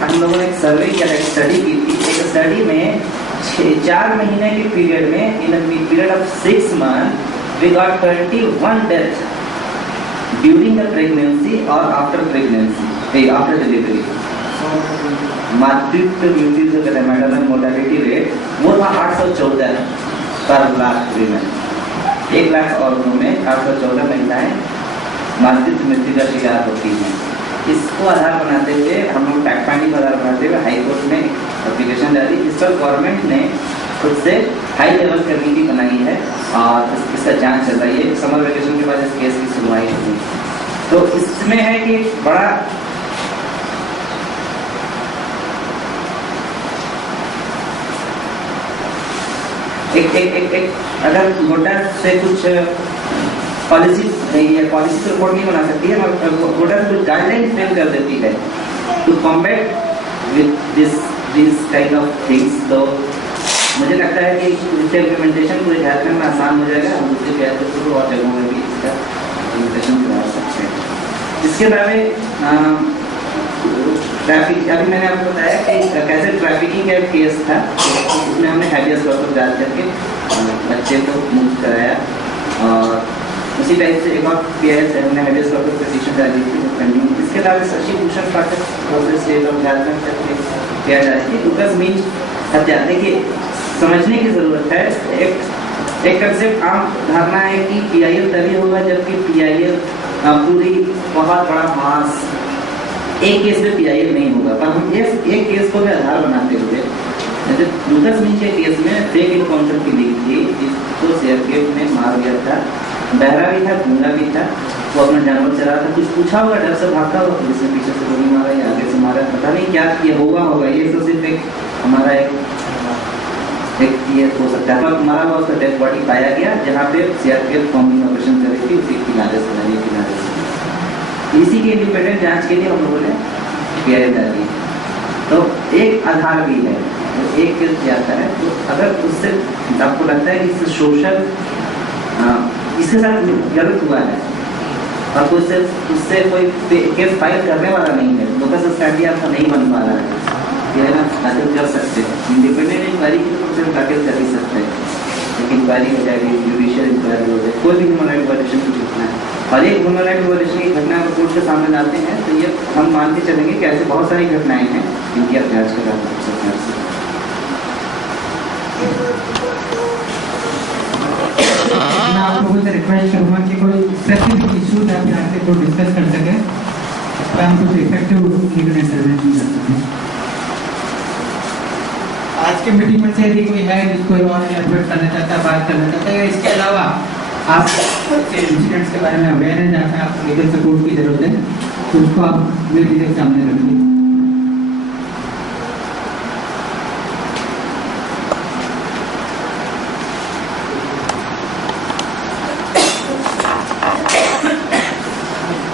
हम लोगों ने एक सर्वे किया था, स्टडी की थी। एक स्टडी में 4 महीने के पीरियड में, in period of 6 month we got 21 death during the pregnancy और आफ्टर प्रेगनेंसी, आफ्टर डिलीवरी। मातृत्व मृत्यु जो कहते हैं, मैटरनल मोर्टेलिटी रेट, वो था 814 पर लाख वीमेन। 1 लाख औरतों में 814 महिलाएं मातृत्व मृत्यु का शिकार होती हैं। इसको आधार बनाते हुए हम लोग फैक्ट फाइंडिंग को आधार बनाते हुए हाई कोर्ट में एप्लीकेशन डाली। इस पर गवर्नमेंट ने खुद से हाई लेवल कमेटी बनाई है और इसका जांच चल रही है। समर वेकेशन के बाद इस केस की सुनवाई होगी। तो इसमें है कि बड़ा एक अगर वोटर से कुछ पॉलिसी तो रिपोर्ट नहीं बना सकती है, मगर वोटर कुछ गाइडलाइन फ्रेम कर देती है to combat with this kind of things. तो मुझे लगता है कि इसका इम्प्लीमेंटेशन पूरे झारखंड में आसान हो जाएगा। हम दूसरे प्रयासों और जगहों में भी इसका इम्प्लीमेंटेशन करा सकते हैं। इसके अलावा ट्रैफिक, अभी मैंने आपको बताया कि कैसे ट्रैफिकिंग का एक केस था, उसमें हमने हैबियस कॉर्पस डाल करके बच्चे को मुक्त कराया। और उसी टाइप से एक और PIL से हमने हैबियस कॉर्पस पिटीशन डाली थी पेंडिंग। इसके अलावा शशि भूषण पाठक स्टेट ऑफ झारखंड तक किया जा रही थी। लुकस मींज हत्या, देखिए समझने की जरूरत है। एक कंसेप्ट आम धारणा है कि PIL तभी होगा जबकि PIL पूरी बहुत बड़ा मास, एक केस में PIL नहीं होगा। पर हम एक केस को भी आधार बनाते हुए, जैसे लुकस मींज के केस में फेक इनकाउंटर की लीक थी, जिसको सीआरपीएफ ने मार दिया था। बहरा भी था, गूंगा भी था, वो अपना जानवर चला था, कुछ पूछा होगा, डर से भागता होगा, पुलिस ने पीछे से गोली मारा या आगे से मारा, पता नहीं क्या ये होगा। ये तो सिर्फ एक हमारा एक ये हो सकता है। पर मारा हुआ उसका डेड बॉडी पाया गया, जहाँ पे सीआरपीएफ कॉम्बिंग ऑपरेशन कर रही थी, उसी किनारे से। इसी के इंडिपेंडेंट जांच के लिए हम लोगों ने PIL डाली। तो एक आधार भी है, तो एक केस जाता है। तो अगर उससे आपको लगता है कि सोशल इसके साथ गलत हुआ है और उससे कोई केस फाइल करने वाला नहीं है, लोकस स्टैंडी आपका नहीं बन पा रहा है, ये है ना, दाखिल कर सकते हैं। इंडिपेंडेंट इंक्वायरी की तो सिर्फ दाखिल कर ही सकते हैं, लेकिन इंक्वायरी हो जाएगी, जुडिशियल इंक्वायरी हो जाए, कोई भी ह्यूमन राइट वायलेशन की घटना है और एक ह्यूमन राइट वायलेशन की घटना को कोर्ट के सामने लाते हैं, तो ये हम मान के चलेंगे कि ऐसी बहुत सारी घटनाएं हैं जिनकी आप जांच करा सकते हैं। मैं आप लोगों से रिक्वेस्ट करूँगा कि कोई स्पेसिफिक इशूज आप यहाँ से को डिस्कस कर सकें, इस पर हम कुछ इफेक्टिव लीगल इंटरवेंशन कर सकें। आज के मीटिंग में से यदि कोई है जिसको और एडवर्ट करना चाहता है, बात करना चाहता है, इसके अलावा आप इंसिडेंट्स के बारे में अवेयर है, जहाँ पे आपको लीगल सपोर्ट की जरूरत है, तो उसको आप मेरे के सामने रखिए।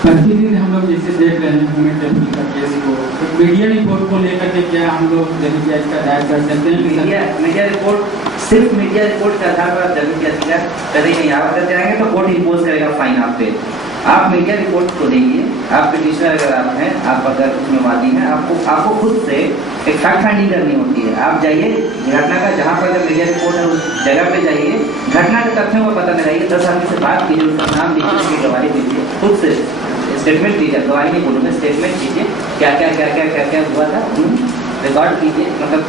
प्रतिदिन हम लोग जैसे देख रहे हैं ह्यूमन ट्रैफिकिंग का केस को, तो मीडिया रिपोर्ट को लेकर के क्या हम लोग जल्दी इसका दायर कर सकते हैं? मीडिया रिपोर्ट, सिर्फ मीडिया रिपोर्ट के आधार पर आप जल्दी करें नहीं, आप अगर जाएंगे तो कोर्ट इम्पोज करेगा फाइन आप पे। आप मीडिया रिपोर्ट को देंगे, आप पिटिशनर अगर आप हैं, आप अगर उसमें वादी हैं, आपको खुद से एक फैक्ट फाइंडिंग करनी होती है। आप जाइए घटना का, जहाँ पर अगर मीडिया रिपोर्ट है उस जगह पे जाइए, घटना के तथ्यों को पता लगाइए, 10 आदमी से बात कीजिए, उसका नाम लीजिए, उसकी गवाही दीजिए, खुद से स्टेटमेंट दीजिए, गवाही नहीं बोलूँगा, स्टेटमेंट कीजिए, क्या क्या हुआ था रिकॉर्ड कीजिए, मतलब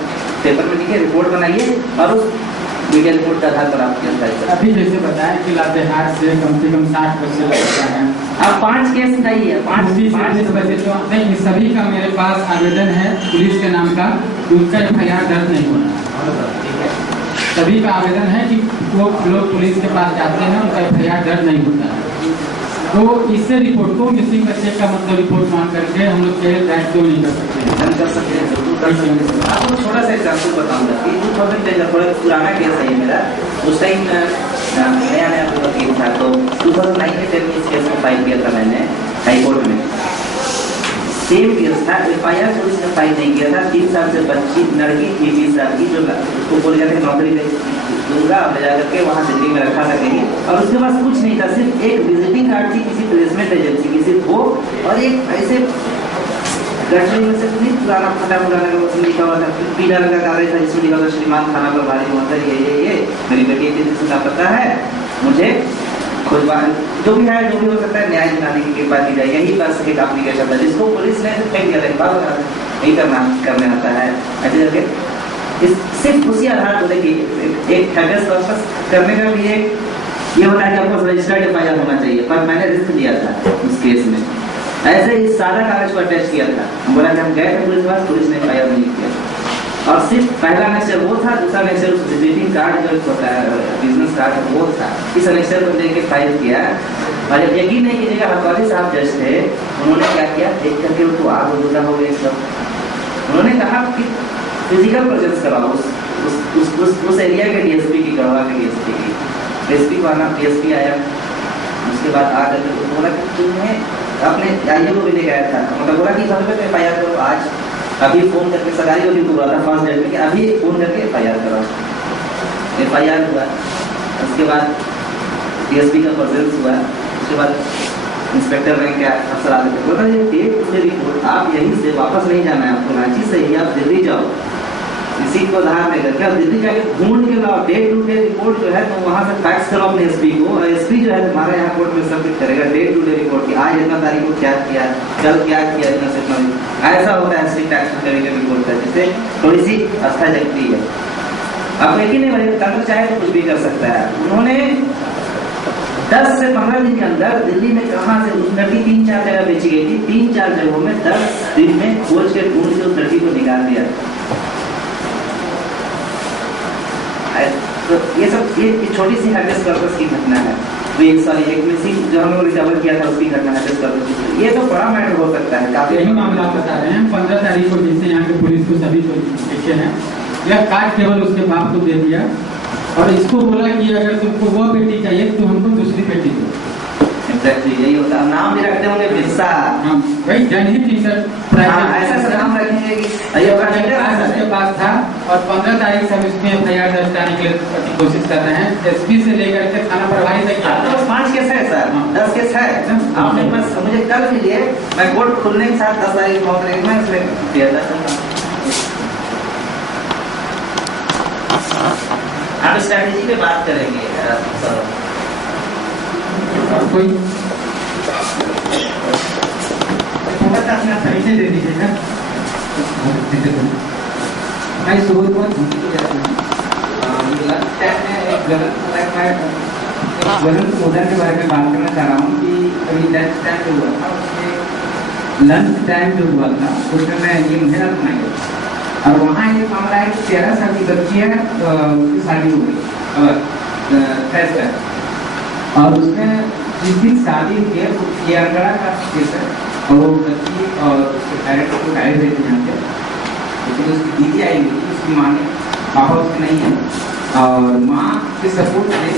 पेपर में लिखिए, रिपोर्ट बनाइए और उस मीडिया रिपोर्ट के आधार पर आप अभी जैसे बताया कि लातेहार से कम 60 बच्चे लगता है। आप 5 केस बताइए, 5 बच्चे तो नहीं, सभी का मेरे पास आवेदन है पुलिस के नाम का, उनका FIR दर्ज नहीं हो रहा है। सभी का आवेदन है कि वो लोग पुलिस के पास जाते हैं, उनका FIR दर्ज नहीं होता है। तो इससे रिपोर्ट को मिसिंग बच्चे का मतलब रिपोर्ट मांग करके हम लोग केस दायर क्यों नहीं कर सकते? कर सकते हैं, जरूर कर सकते हैं। आपको थोड़ा सा एग्जाम्पल बताऊंगा कि 2010 थोड़ा पुराना केस है ये मेरा। उस टाइम नया वकील था, तो 2009 में इस केस को फाइल किया था मैंने हाई कोर्ट में। सेम केस था, FIR पुलिस ने फाइल नहीं किया था। 3 साल से बच्ची लड़की थी, 20 साल की, जो उसको बोल गया था नौकरी दूंगा, ले जा करके वहाँ दिल्ली में रखा था कहीं, और उसके पास कुछ नहीं था, सिर्फ एक विजिटिंग कार्ड थी किसी प्लेसमेंट एजेंसी की, सिर्फ वो, और एक ऐसे गठरी में से नहीं पुराना फटा पुराना उसमें लिखा हुआ था, पीला रंग का कागज था जिसमें लिखा था श्रीमान थाना प्रभारी महोदय ये मेरी बेटी के जिसका पता है, मुझे खुदवान जो भी है जो भी हो सकता है न्याय दिलाने की कृपा की जाए। यही बस एक एप्लीकेशन था जिसको पुलिस ने फेंक दिया था, यही करने आता है ऐसे करके। इस सिर्फ उसी आधार को देखिए एक हैबियस कॉर्पस करने का भी ये होता है कि आपको रजिस्टर्ड एफआईआर होना चाहिए, पर मैंने रिस्क लिया था उस केस में, ऐसे ही सादा कागज को अटैच किया था। हम बोला कि हम गए थे पुलिस के पास, पुलिस ने एफआईआर नहीं किया। और सिर्फ पहला अनेक्सर वो था, दूसरा अनेक्सर विजिटिंग कार्ड जो होता है बिजनेस कार्ड वो था, इस अनेक्सर को लेके फाइल किया। और जब यकीन नहीं कीजिएगा हरकौली साहब जज थे, उन्होंने क्या किया, देख करके उनको आग उगला हो गया सब। उन्होंने कहा कि फिजिकल प्रेजेंस कराओ उस एरिया के डीएसपी की, गढ़वा के डीएसपी की। डीएसपी को आना, डीएसपी आया, उसके बाद आकर के बोला कि तुम्हें अपने आईए को भी ले गया था, मतलब बोला कि घर पे एफआईआर करो आज, अभी फोन करके सरकारी को भी बोला था फर्स्ट डेट में कि अभी फोन करके एफआईआर कराओ। एफआईआर हुआ, उसके बाद डीएसपी का प्रेजेंस हुआ, उसके बाद इंस्पेक्टर रैंक के अफसर आते थे, बोला ये डेट टू रिपोर्ट आप यहीं से वापस नहीं जाना है आपको, रांची से ही आप दिल्ली जाओ इसी को धार लेकर के, दिल्ली जाके ढूंढ के लाओ डेट टू डे रिपोर्ट जो है, तो वहां से फैक्स करो अपने एसपी को, और एसपी जो है हमारे यहाँ कोर्ट में सबमिट करेगा डेट टू डे रिपोर्ट की, आज इतना तारीख को क्या किया, कल क्या किया, इतना से इतना। ऐसा होता है स्ट्रिक्ट एक्शन करेंगे रिपोर्ट का, जिससे थोड़ी सी आस्था जगती है। अब यकीन नहीं भाई तंत्र चाहे तो कुछ भी कर सकता है। उन्होंने 10 से 15 दिन के अंदर दिल्ली में कहाँ से उस लड़की 3-4 जगह बेची गई थी, 3-4 जगहों में 10 दिन में खोज के ढूंढ के उस लड़की को निकाल दिया। तो ये सब ये छोटी सी हैबियस कॉर्पस की घटना है, तो एक मिसिंग जो हम लोग रिकवर किया था उसकी घटना हैबियस कॉर्पस की, ये तो बड़ा मैटर हो सकता है। काफी यही मामला आप बता रहे हैं। 15 तारीख को जिससे यहाँ के पुलिस को सभी को देखे हैं, यह कार्ड केवल उसके बाप को दे दिया और इसको बोला कि अगर तुमको वो बेटी चाहिए तो हमको दूसरी बेटी दो। एग्जैक्टली यही होता है, नाम भी रखते होंगे बिरसा, वही जनहित ऐसा नाम रखेंगे कि उसके पास था। और 15 तारीख से हम इसमें एफआईआर दर्ज कराने के लिए कोशिश कर रहे हैं, एसपी से लेकर के थाना प्रभारी तक। तो 5 केस है सर, 10 केस है आपने बस मुझे कल मिलिए, मैं कोर्ट खुलने के साथ 10 तारीख को मैं इसमें दिया था। आप स्ट्रैटेजी पे बात करेंगे सर, कोई पैसे दे दीजिएगा। मैं सुबह बहुत गलत मुद्दा के बारे में बात करना चाह रहा हूँ कि अभी लंच टाइम जो हुआ था उसमें लंच टाइम जो हुआ था उसमें मैं ये मुझे ना सुनाई, और वहाँ ये मामला है कि 13 साल की बच्ची है, उसकी शादी हो गई फैसला, और उसमें जिस दिन शादी हुई है ये अंगड़ा का केस है, और वो बच्ची और उसके पेरेंट्स को गाइड देते हैं यहाँ पे, लेकिन उसकी दीदी आई हुई, उसकी माँ ने, पापा उसके नहीं है, और माँ के सपोर्ट से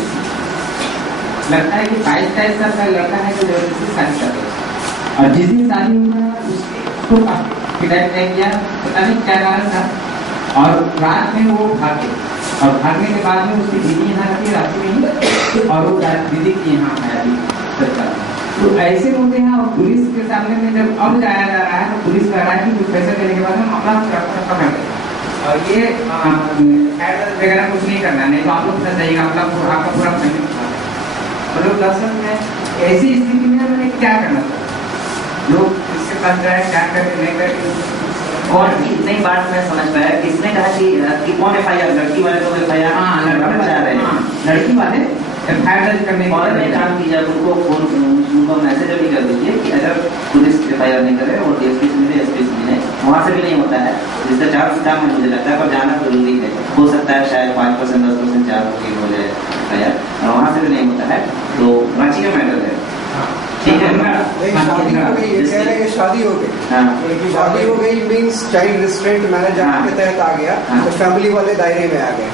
लगता है कि 22-23 साल का लड़का है जो जबरदस्ती शादी कर रहा है, और जिस दिन शादी हुआ उसको किडनैप किया, पता नहीं क्या कारण था, और रात में वो भागे, और भागने के बाद में उसकी दीदी यहाँ आती रात में ही, और वो दीदी की यहाँ आया सरकार। तो ऐसे होते हैं, और पुलिस के सामने में जब अब जाया जा रहा है तो पुलिस कह रहा है कि कुछ पैसे देने के बाद हम मामला पकड़ लेंगे, और ये वगैरह कुछ नहीं करना, नहीं तो आप लोग फंस जाइएगा, आपका पूरा फैमिली मतलब दरअसल में ऐसी स्थिति में मैंने क्या करना था, लोग इसके पास जाए क्या करके नहीं करके। और इतनी बात मैं समझ पाया, किसने कहा कि कौन एफआईआर, लड़की वाले तो एफआईआर लड़की वाले एफआईआर दर्ज करने और मैं काम कीजिए, उनको फोन उनको मैसेज भी कर दीजिए कि अगर पुलिस एफआईआर नहीं करे और डीएसपी से मिले, एसपी से मिले, वहाँ से भी नहीं होता है, जिसका चार्ज काम है मुझे लगता है, पर जाना जरूरी है, हो सकता है शायद 5% 10% चार्ज हो जाए एफआईआर, और वहाँ से भी नहीं होता है, तो रांची का मैटर है। ठीक है, शादी हो गई, शादी हो गई means child restraint marriage act के तहत आ गया, तो फैमिली वाले दायरे में आ गए,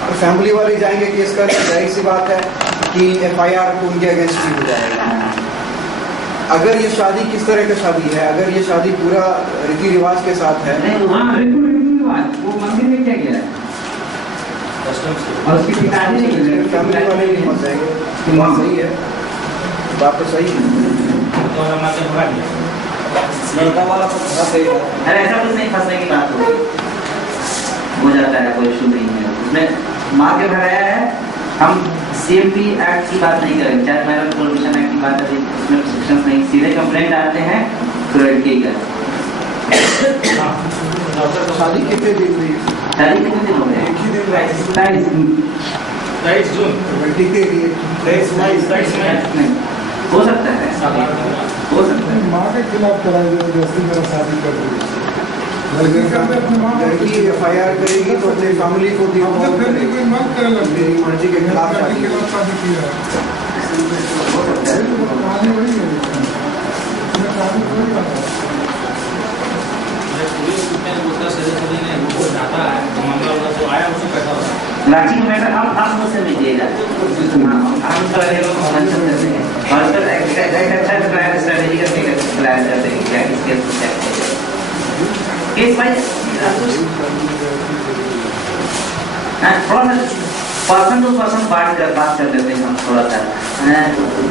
और फैमिली वाले जाएंगे केस कर, जाहिर सी बात है कि एफआईआर उनके अगेंस्ट भी हो जाएगा। अगर ये शादी किस तरह का शादी है, अगर ये शादी पूरा रीति रिवाज के साथ है, वो मंदिर में क्या गया है, और उसकी पिताजी फैमिली वाले भी फंस जाएंगे, तो सही है, बात तो सही है। लड़का वाला तो फंसा ही था। अरे ऐसा कुछ नहीं, फंसने की बात होगी, हो जाता है, कोई इशू नहीं है। उसमें मार के भगाया है, हम CMP एक्ट की बात नहीं करेंगे, चाइल्ड मैरिज प्रोहिबिशन एक्ट की बात करें, उसमें सेक्शंस नहीं, सीधे कंप्लेंट आते हैं तो लड़की का। शादी कितने दिन हुई? शादी कितने दिन हो गए? एक ही दिन। 23 जून। के लिए 23 मई। हो सकता है, हो सकता है। माँ के खिलाफ कराई जबरदस्ती मेरा शादी कर दी। लड़की FIR करेगी तो अपने फैमिली को कोई मत करे लड़की मेरी मर्जी के खिलाफ शादी शादी किया है। कहानी वही है, इसमें शादी थोड़ी बात है। पुलिस उसका सदस्य ने वो जाता है, मामला वाला तो आया, उसने बैठा हुआ। रांची में मैटर हम मुझसे मिलिएगा, हम और सर एक अच्छा स्ट्रैटेजी का प्लान करते हैं क्या इसके केस वाइज थोड़ा सा पर्सन टू पर्सन बात कर लेते हैं हम थोड़ा सा।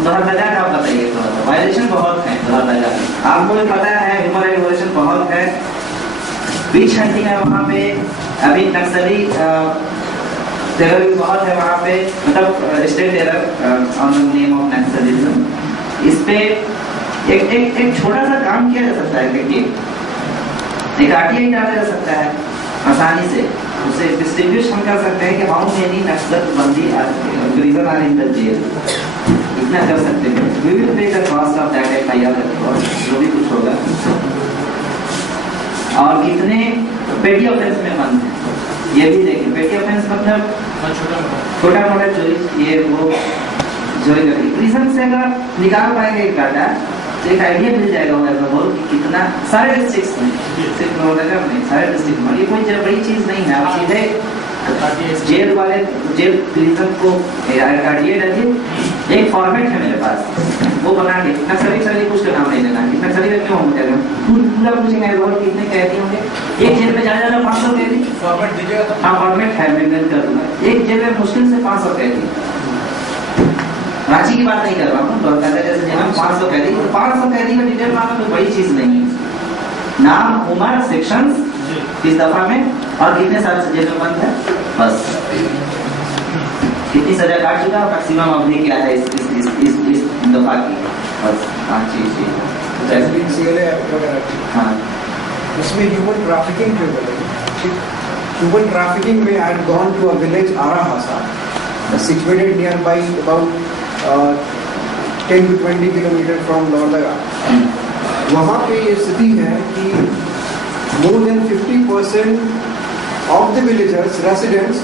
लोहरदगा का आप बताइए, थोड़ा सा वायलेशन बहुत है लोहरदगा, आपको भी पता है, ह्यूमन राइट वायलेशन बहुत है, बीच हंटिंग है वहाँ पे, अभी नक्सली टेरर भी बहुत है वहाँ पे, मतलब state terror on the name of Naxalism. इस पे एक छोटा सा काम किया जा सकता है, देखिए एक RTI डाला जा सकता है आसानी से, उसे डिस्ट्रीब्यूट हम कर सकते हैं कि हाउ मेनी नक्सलबंदी reason are in the jail, इतना कर सकते हैं। We will pay the cost of that FIR, जो भी कुछ होगा, और कितने पेटी ऑफेंस में बंद है ये भी देखिए। पेटी ऑफेंस मतलब छोटा मोटा चोरी, ये वो चोरी रीजन से अगर निकाल पाएंगे एक डाटा तो एक आइडिया मिल जाएगा ओवरऑल कि कितना, सारे डिस्ट्रिक्ट्स में, सिर्फ लोहरदगा में, सारे डिस्ट्रिक्ट में। ये कोई बड़ी चीज नहीं है, आप सीधे जेल वाले जेल रीजन को RTI डालिए, एक फॉर्मेट है मेरे पास, वो बना के नक्सली कुछ का नाम नहीं लेना, नक्सली में क्यों हो जाएगा, पूरा पूछेंगे और कितने कैदी होंगे, एक जेल में ज्यादा 500 कैदी, फॉर्मेट दीजिएगा तो। हाँ फॉर्मेट है, मैं कर दूंगा, एक जेल में मुश्किल से 500 कैदी, रांची की बात नहीं कर रहा हूँ, लोहरदगा जैसे जहाँ 500 कैदी, तो 500 कैदी का डिटेल मांगना कोई बड़ी चीज नहीं है, नाम, उम्र, सेक्शंस, किस दफा में और कितने साल से जेल में बंद है, बस कितनी सजा काट चुका और मैक्सिमम अवधि क्या है इस दफा की, बस 5 चीज। हाँ, इसमें ह्यूमन ट्रैफिकिंग क्यों बोले? ह्यूमन ट्रैफिकिंग में I had gone to a village Arahasa, situated nearby about 10 to 20 kilometre from Lohardaga. वहाँ पे ये स्थिति है कि more than 50% of the villagers residents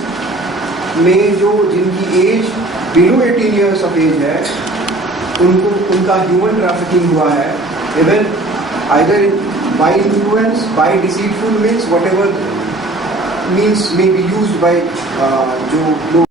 में जो जिनकी age below 18 years of age है, उनका ह्यूमन ट्रैफिकिंग हुआ है, even either by influence, by deceitful means, whatever means may be used by जो लोग